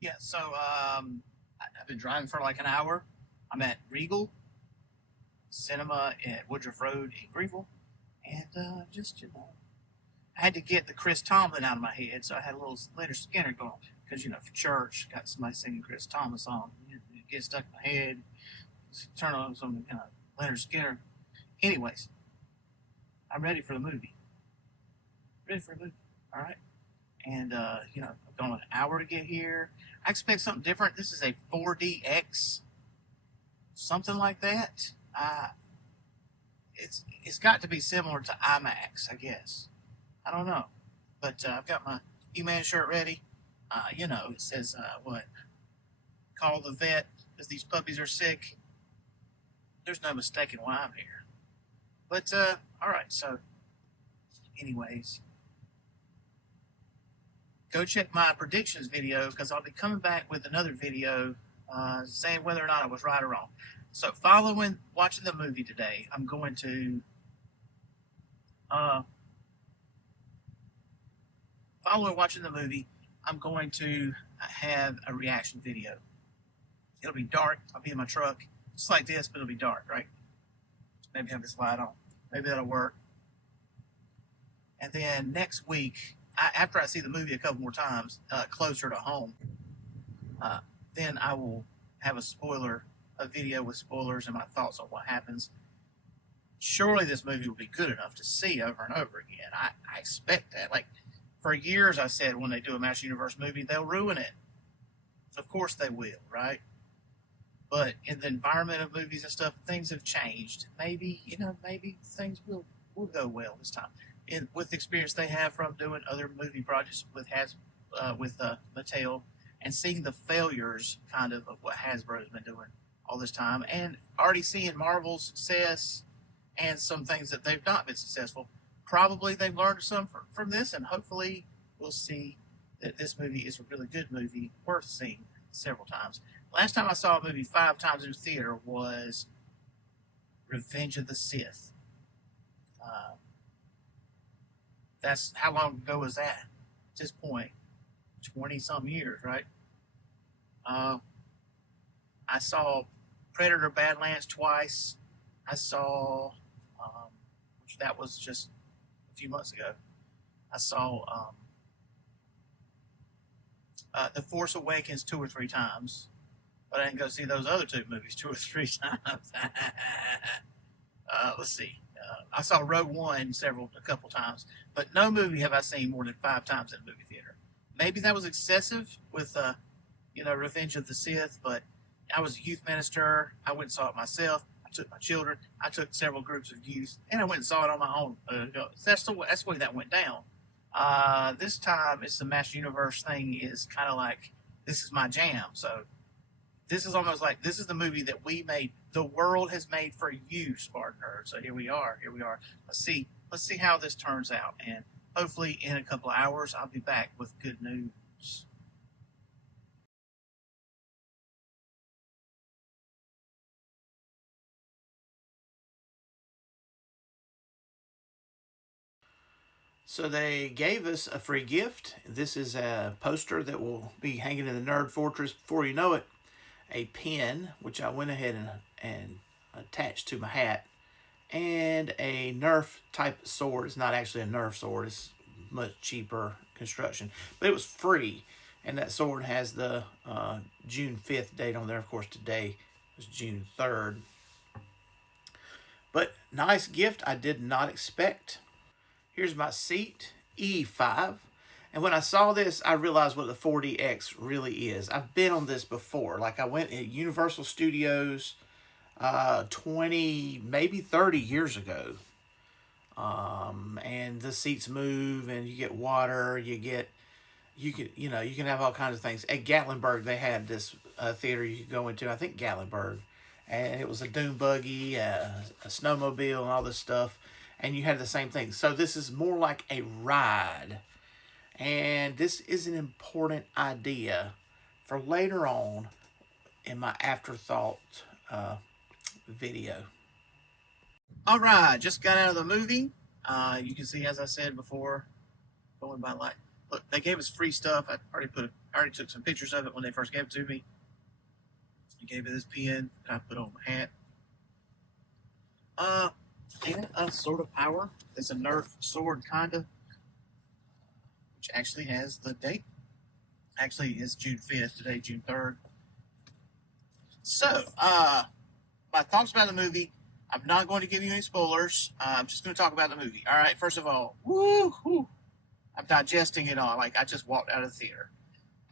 Yeah, so I've been driving for like an hour. I'm at Regal Cinema at Woodruff Road in Greenville, and I had to get the Chris Tomlin out of my head, so I had a little Leonard Skinner going because for church, got somebody singing Chris Thomas on. It gets stuck in my head. Turn on some Leonard Skinner. Anyways, I'm ready for the movie. Ready for the movie. All right. And I've gone an hour to get here. I expect something different. This is a 4DX, something like that. It's got to be similar to IMAX, I guess. I don't know, but I've got my E-Man shirt ready. It says what? Call the vet because these puppies are sick. There's no mistaking why I'm here. But all right. So, anyways, go check my predictions video because I'll be coming back with another video saying whether or not I was right or wrong. So watching the movie today, I'm going to following watching the movie, I'm going to have a reaction video. It'll be dark. I'll be in my truck, just like this, but it'll be dark, right? Maybe have this light on. Maybe that'll work. And then next week, after I see the movie a couple more times, closer to home, then I will have a video with spoilers and my thoughts on what happens. Surely this movie will be good enough to see over and over again. I expect that. Like, for years I said when they do a Master Universe movie, they'll ruin it. Of course they will, right? But in the environment of movies and stuff, things have changed. Maybe things will go well this time. With the experience they have from doing other movie projects with Mattel and seeing the failures of what Hasbro's been doing all this time, and already seeing Marvel's success and some things that they've not been successful. Probably they've learned some from this, and hopefully we'll see that this movie is a really good movie, worth seeing several times. Last time I saw a movie 5 times in the theater was Revenge of the Sith. That's how long ago was that? At this point, 20-some years, right? I saw Predator Badlands twice. I saw, which that was just a few months ago. I saw The Force Awakens 2 or 3 times, but I didn't go see those other 2 movies 2 or 3 times. Let's see. I saw Rogue One a couple times, but no movie have I seen more than 5 times in a movie theater. Maybe that was excessive with, Revenge of the Sith, but I was a youth minister. I went and saw it myself. I took my children. I took several groups of youth, and I went and saw it on my own. That's the way that went down. This time, it's the Master Universe thing is kind of like, this is my jam. So this is almost like, this is the movie that we made, the world has made for you, SpartanNerd. So here we are. Let's see how this turns out. And hopefully in a couple of hours, I'll be back with good news. So they gave us a free gift. This is a poster that will be hanging in the Nerd Fortress before you know it. A pen, which I went ahead and attached to my hat, and a Nerf type sword. It's not actually a Nerf sword. It's much cheaper construction, but it was free. And that sword has the June 5th date on there. Of course, today is June 3rd. But nice gift I did not expect. Here's my seat, E5. And when I saw this, I realized what the 4DX really is. I've been on this before. Like, I went at Universal Studios 20, maybe 30 years ago. And the seats move, and you get water, you can have all kinds of things. At Gatlinburg, they had this theater you could go into, I think Gatlinburg. And it was a dune buggy, a snowmobile, and all this stuff. And you had the same thing. So this is more like a ride. And this is an important idea for later on in my afterthought video. All right, just got out of the movie. You can see, as I said before, going by light. Look, they gave us free stuff. I already put I already took some pictures of it when they first gave it to me. I gave it this pen that I put on my hat. And a sword of power. It's a Nerf sword, kinda, which actually has the date. Actually, it's June 5th, today, June 3rd. So, my thoughts about the movie. I'm not going to give you any spoilers. I'm just going to talk about the movie. All right, first of all, I'm digesting it all. Like, I just walked out of the theater.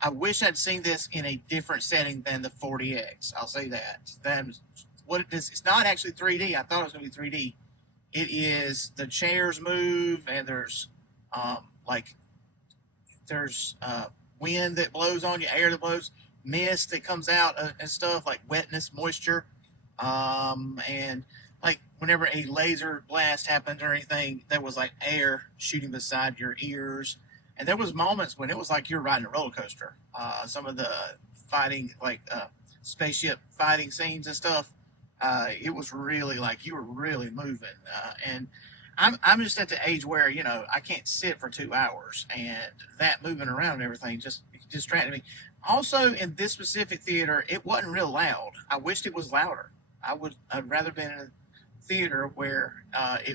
I wish I'd seen this in a different setting than the 40X. I'll say that. What it is, it's not actually 3D. I thought it was going to be 3D. It is, the chairs move, and there's wind that blows on you, air that blows, mist that comes out and stuff, like wetness, moisture, and like whenever a laser blast happened or anything, there was like air shooting beside your ears, and there was moments when it was like you're riding a roller coaster. Some of the fighting, like spaceship fighting scenes and stuff, it was really like you were really moving, and I'm just at the age where, you know, I can't sit for 2 hours, and that moving around and everything just distracted me. Also, in this specific theater, it wasn't real loud. I wished it was louder. I'd rather been in a theater where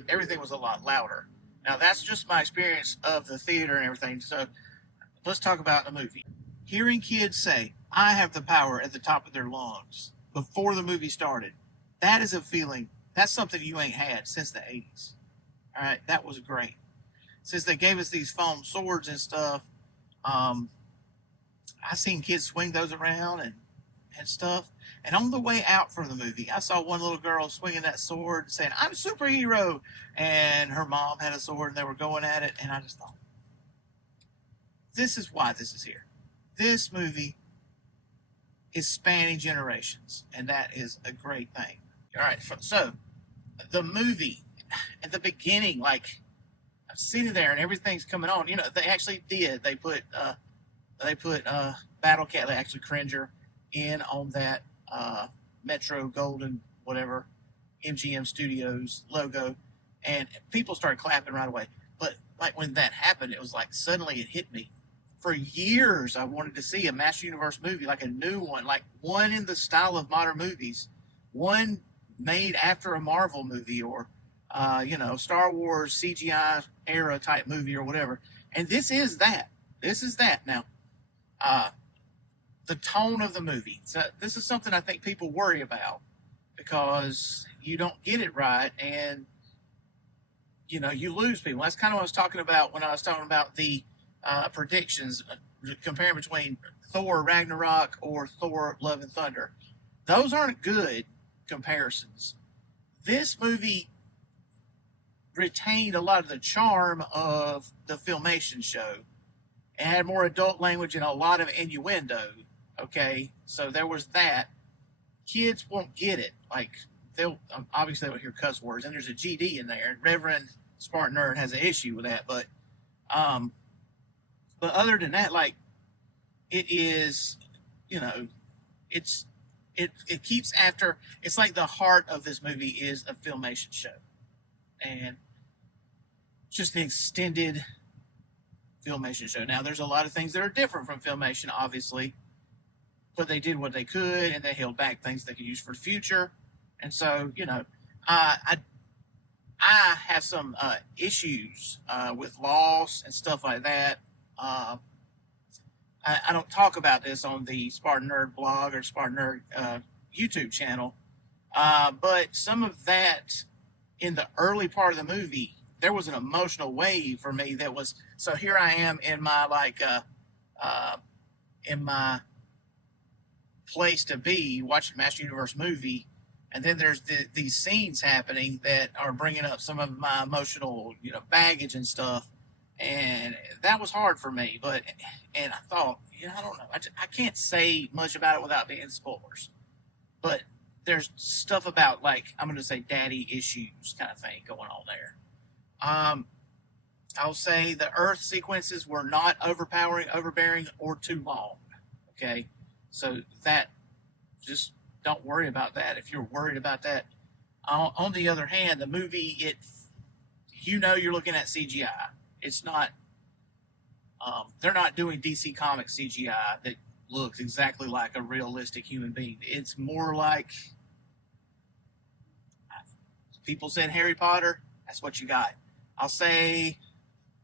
everything was a lot louder. Now, that's just my experience of the theater and everything. So let's talk about the movie. Hearing kids say, "I have the power" at the top of their lungs before the movie started, that is a feeling. That's something you ain't had since the 80s. All right, that was great. Since they gave us these foam swords and stuff, I seen kids swing those around and stuff. And on the way out from the movie, I saw one little girl swinging that sword, saying, "I'm a superhero," and her mom had a sword, and they were going at it. And I just thought, this is why this is here. This movie is spanning generations, and that is a great thing. All right, so the movie at the beginning, like, I'm sitting there and everything's coming on. You know, they actually did. They put Battle Cat, they actually Cringer in on that Metro Golden whatever MGM Studios logo, and people started clapping right away. But like when that happened, it was like suddenly it hit me. For years, I wanted to see a Master Universe movie, like a new one, like one in the style of modern movies, one made after a Marvel movie, or Star Wars CGI era type movie or whatever. And this is that. This is that. Now, the tone of the movie. So this is something I think people worry about, because you don't get it right, and you lose people. That's kind of what I was talking about when I was talking about the predictions, comparing between Thor Ragnarok or Thor Love and Thunder. Those aren't good comparisons. This movie retained a lot of the charm of the Filmation show. It had more adult language and a lot of innuendo. Okay, so there was that. Kids won't get it. Like, they'll obviously they'll hear cuss words, and there's a GD in there. Reverend SpartanNerd has an issue with that, but other than that, like, it is, it keeps after. It's like the heart of this movie is a Filmation show, and just an extended Filmation show. Now, there's a lot of things that are different from Filmation, obviously, but they did what they could, and they held back things they could use for the future. And so, I have some issues with loss and stuff like that. I don't talk about this on the SpartanNerd blog or SpartanNerd YouTube channel, but some of that in the early part of the movie, there was an emotional wave for me that was, so here I am in my in my place to be watching Master Universe movie, and then there's these scenes happening that are bringing up some of my emotional baggage and stuff, and that was hard for me. And I thought, I don't know, I can't say much about it without being spoilers, but there's stuff about, like, I'm going to say daddy issues kind of thing going on there. I'll say the Earth sequences were not overpowering, overbearing, or too long. Okay, so that, just don't worry about that if you're worried about that. On the other hand, the movie, you're looking at CGI. It's not They're not doing DC Comics CGI that looks exactly like a realistic human being. It's more like people said Harry Potter. That's what you got. I'll say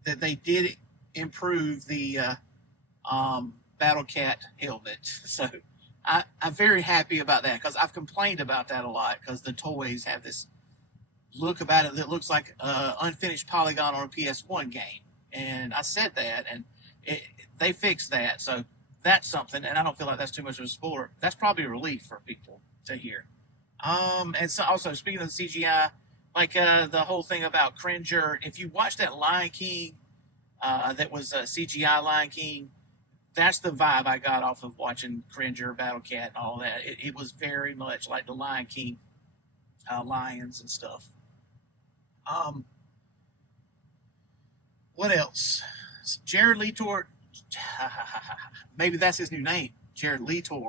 that they did improve the Battle Cat helmet, so I'm very happy about that because I've complained about that a lot because the toys have this look about it that looks like an unfinished polygon on a PS1 game, and I said that, and they fixed that, so that's something, and I don't feel like that's too much of a spoiler. That's probably a relief for people to hear. And so also speaking of the CGI, like the whole thing about Cringer, if you watch that Lion King, that was CGI Lion King, that's the vibe I got off of watching Cringer, Battle Cat, and all that. It was very much like the Lion King lions and stuff. What else? Jared Leto, maybe that's his new name, Jared Leto,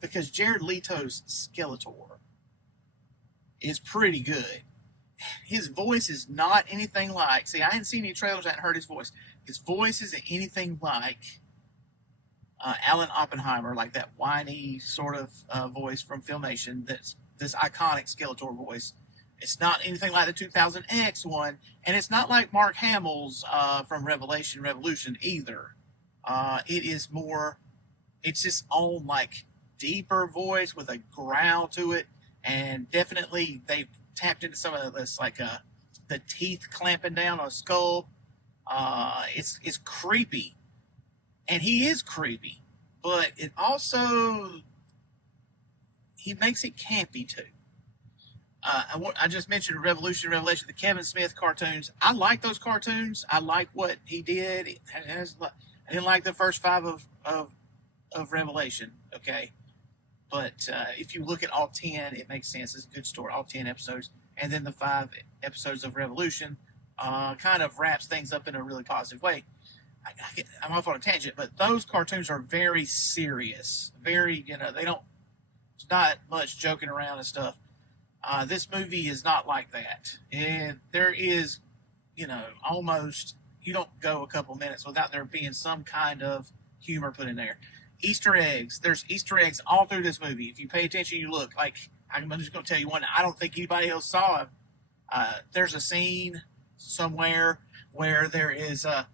because Jared Leto's Skeletor is pretty good. His voice is not anything like, see, I hadn't seen any trailers, I hadn't heard his voice. His voice isn't anything like Alan Oppenheimer, like that whiny sort of voice from Filmation, that's this iconic Skeletor voice. It's not anything like the 2000X one, and it's not like Mark Hamill's from Revolution either. It is more, it's just own like deeper voice with a growl to it, and definitely they've tapped into some of this, like the teeth clamping down on a skull. It's creepy, and he is creepy, but it also, he makes it campy too. I just mentioned Revelation, the Kevin Smith cartoons. I like those cartoons. I like what he did. I didn't like the first 5 of Revelation, okay? But if you look at all 10, it makes sense. It's a good story, all 10 episodes. And then the 5 episodes of Revolution kind of wraps things up in a really positive way. I'm off on a tangent, but those cartoons are very serious. Very, they don't, it's not much joking around and stuff. This movie is not like that. And there is, almost, you don't go a couple minutes without there being some kind of humor put in there. Easter eggs. There's Easter eggs all through this movie. If you pay attention, you look. Like, I'm just going to tell you one I don't think anybody else saw. There's a scene somewhere where there is a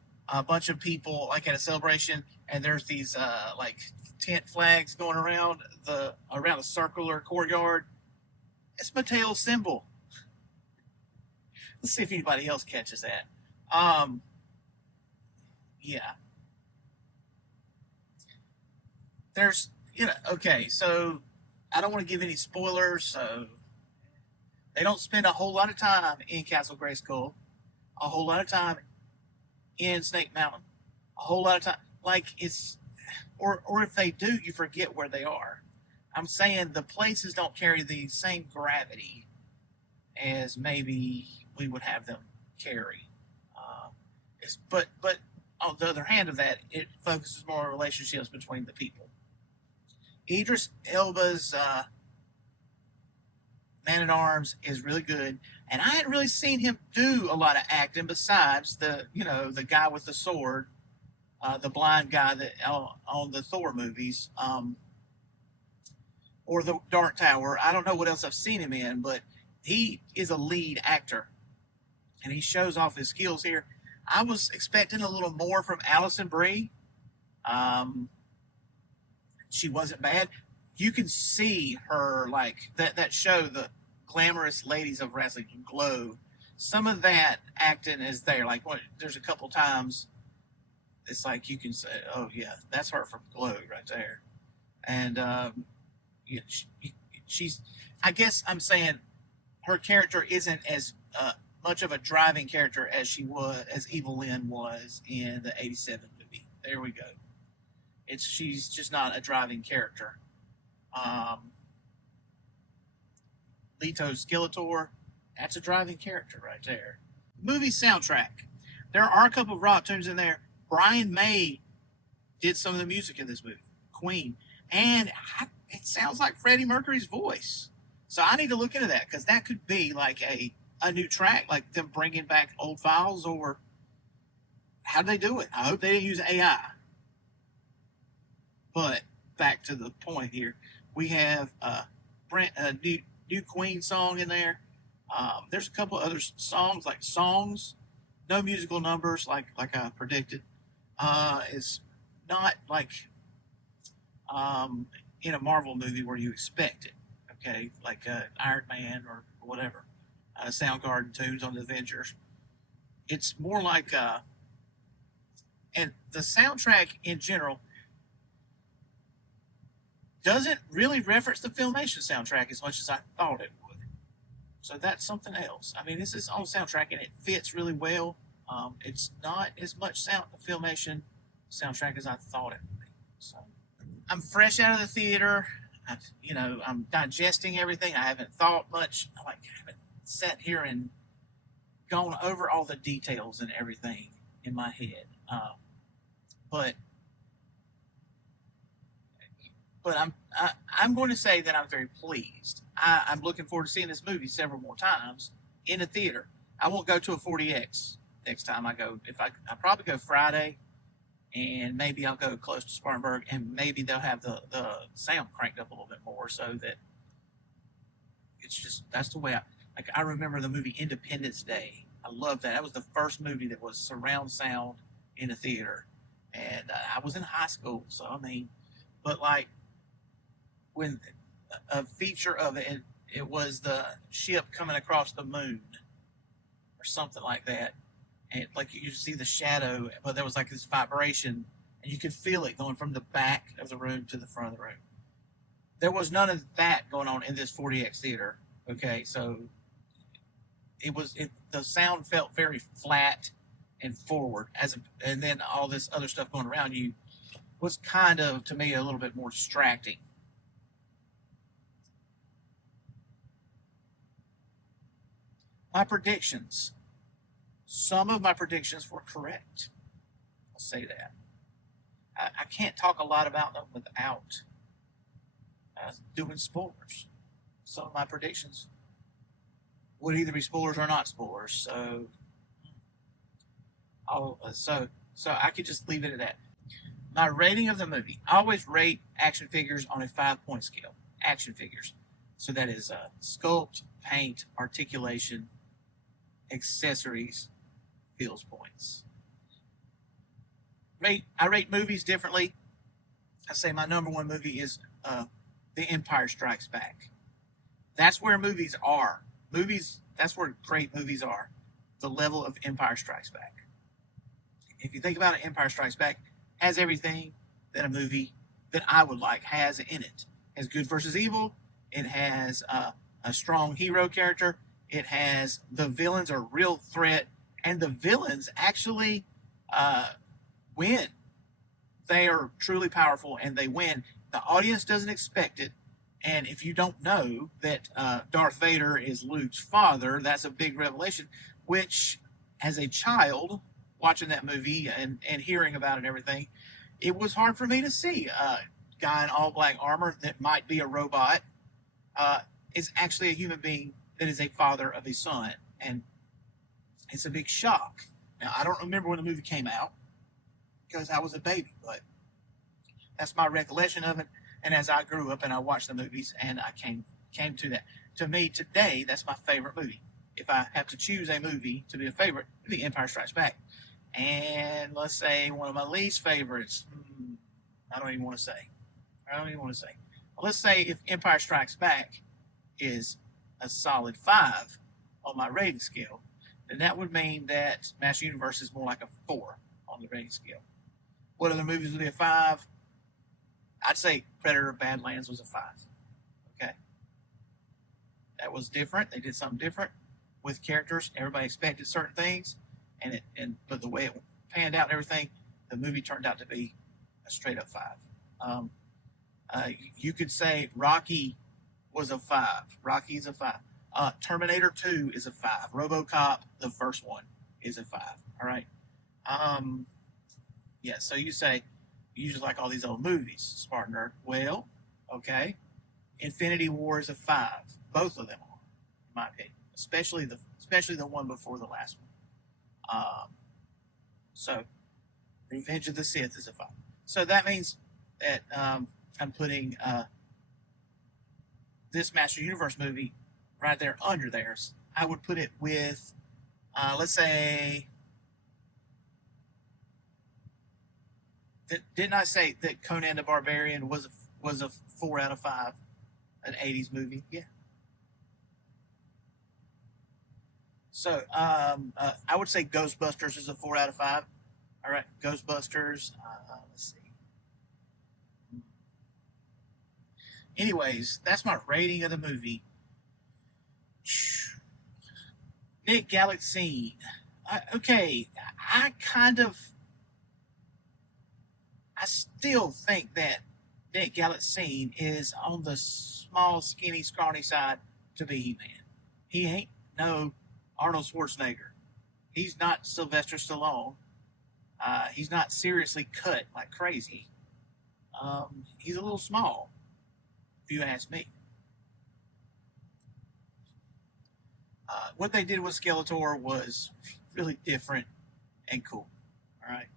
bunch of people, like at a celebration, and there's these, like, tent flags going around a circular courtyard. It's Mattel's symbol. Let's see if anybody else catches that. Yeah. There's, okay, so I don't want to give any spoilers, so they don't spend a whole lot of time in Castle Grayskull, a whole lot of time in Snake Mountain, a whole lot of time, like it's, or if they do, you forget where they are. I'm saying the places don't carry the same gravity as maybe we would have them carry. But on the other hand of that, it focuses more on relationships between the people. Idris Elba's Man-at-Arms is really good, and I hadn't really seen him do a lot of acting besides the guy with the sword, the blind guy that on the Thor movies. Or the Dark Tower. I don't know what else I've seen him in, but he is a lead actor, and he shows off his skills here. I was expecting a little more from Alison Brie. She wasn't bad. You can see her, like, that show, the Glamorous Ladies of Wrestling, Glow. Some of that acting is there. Like, there's a couple times it's like you can say, oh, yeah, that's her from Glow right there. And, she's, I guess I'm saying her character isn't as much of a driving character as Evil-Lyn was in the 87 movie. There we go. She's just not a driving character. Leto's Skeletor, that's a driving character right there. Movie soundtrack. There are a couple of rock tunes in there. Brian May did some of the music in this movie. Queen. And it sounds like Freddie Mercury's voice. So I need to look into that, because that could be like a new track, like them bringing back old files, or How'd they do it? I hope they didn't use AI. But back to the point here, we have a new Queen song in there. There's a couple other songs, like songs, no musical numbers, like I predicted. It's not like in a Marvel movie where you expect it. Okay, like Iron Man or whatever, Soundgarden tunes on the Avengers. It's more like and the soundtrack in general doesn't really reference the Filmation soundtrack as much as I thought it would. So that's something else. I mean, it's its own soundtrack and it fits really well. It's not as much Filmation soundtrack as I thought it would be. So I'm fresh out of the theater. I'm digesting everything. I haven't thought much. I haven't sat here and gone over all the details and everything in my head. But I'm going to say that I'm very pleased. I'm looking forward to seeing this movie several more times in a theater. I won't go to a 40X next time I go. I'll probably go Friday, and maybe I'll go close to Spartanburg, and maybe they'll have the sound cranked up a little bit more, so that it's just, that's the way I remember the movie Independence Day. I love that. That was the first movie that was surround sound in a theater, and I was in high school, so I mean, but when a feature of it was the ship coming across the moon or something like that, and you see the shadow, but there was this vibration, and you could feel it going from the back of the room to the front of the room. There was none of that going on in this 40X theater. Okay, so the sound felt very flat and forward, and then all this other stuff going around you was kind of, to me, a little bit more distracting. My predictions. Some of my predictions were correct. I'll say that. I can't talk a lot about them without doing spoilers. Some of my predictions would either be spoilers or not spoilers. So, so I could just leave it at that. My rating of the movie. I always rate action figures on a 5-point scale. Action figures. So that is sculpt, paint, articulation, accessories, feels points. I rate movies differently. I say my number one movie is The Empire Strikes Back. That's where movies are. That's where great movies are. The level of Empire Strikes Back. If you think about it, Empire Strikes Back has everything that a movie that I would like has in it. It has good versus evil. It has a strong hero character. It has the villains are a real threat, and the villains actually win. They are truly powerful, and they win. The audience doesn't expect it, and if you don't know that Darth Vader is Luke's father, that's a big revelation, which, as a child, watching that movie and hearing about it and everything, it was hard for me to see a guy in all black armor that might be a robot is actually a human being that is a father of a son, and it's a big shock. Now, I don't remember when the movie came out because I was a baby, but that's my recollection of it. And as I grew up and I watched the movies, and I came to that. To me, today, that's my favorite movie. If I have to choose a movie to be a favorite, it'd be Empire Strikes Back. And let's say one of my least favorites, I don't even want to say. Well, let's say if Empire Strikes Back is a solid 5 on my rating scale, then that would mean that Master Universe is more like a 4 on the rating scale. What other movies would be a 5? I'd say Predator Badlands was a 5. Okay. That was different. They did something different with characters. Everybody expected certain things, but the way it panned out and everything, the movie turned out to be a straight up 5. You could say Rocky was a 5. Rocky's a 5. Terminator 2 is a 5. RoboCop, the first one, is a 5. All right. Yeah. So you say you just like all these old movies, SpartanNerd. Well, okay. Infinity War is a 5. Both of them are, in my opinion, especially the one before the last one. So Revenge of the Sith is a 5. So that means that I'm putting this Master Universe movie right there under theirs. I would put it with, let's say, didn't I say that Conan the Barbarian was a 4 out of 5, an 80s movie? Yeah. So I would say Ghostbusters is a 4 out of 5. All right, Ghostbusters. Let's see. Anyways, that's my rating of the movie. Nick Galitzine. Okay, I still think that Nick Galitzine is on the small, skinny, scrawny side to be He-Man. He ain't no Arnold Schwarzenegger. He's not Sylvester Stallone. He's not seriously cut like crazy. He's a little small, if you ask me. What they did with Skeletor was really different and cool. All right,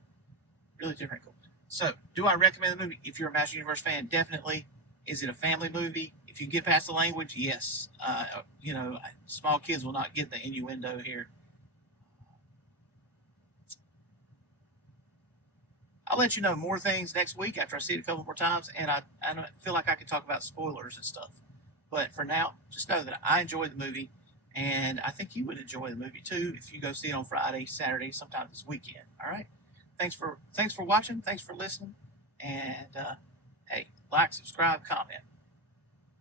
really different and cool. So, do I recommend the movie? If you're a Master Universe fan, definitely. Is it a family movie? If you get past the language, yes. Small kids will not get the innuendo here. I'll let you know more things next week after I see it a couple more times, and I feel like I can talk about spoilers and stuff. But for now, just know that I enjoyed the movie, and I think you would enjoy the movie too if you go see it on Friday, Saturday, sometime this weekend. All right. Thanks for watching. Thanks for listening. And hey, like, subscribe, comment.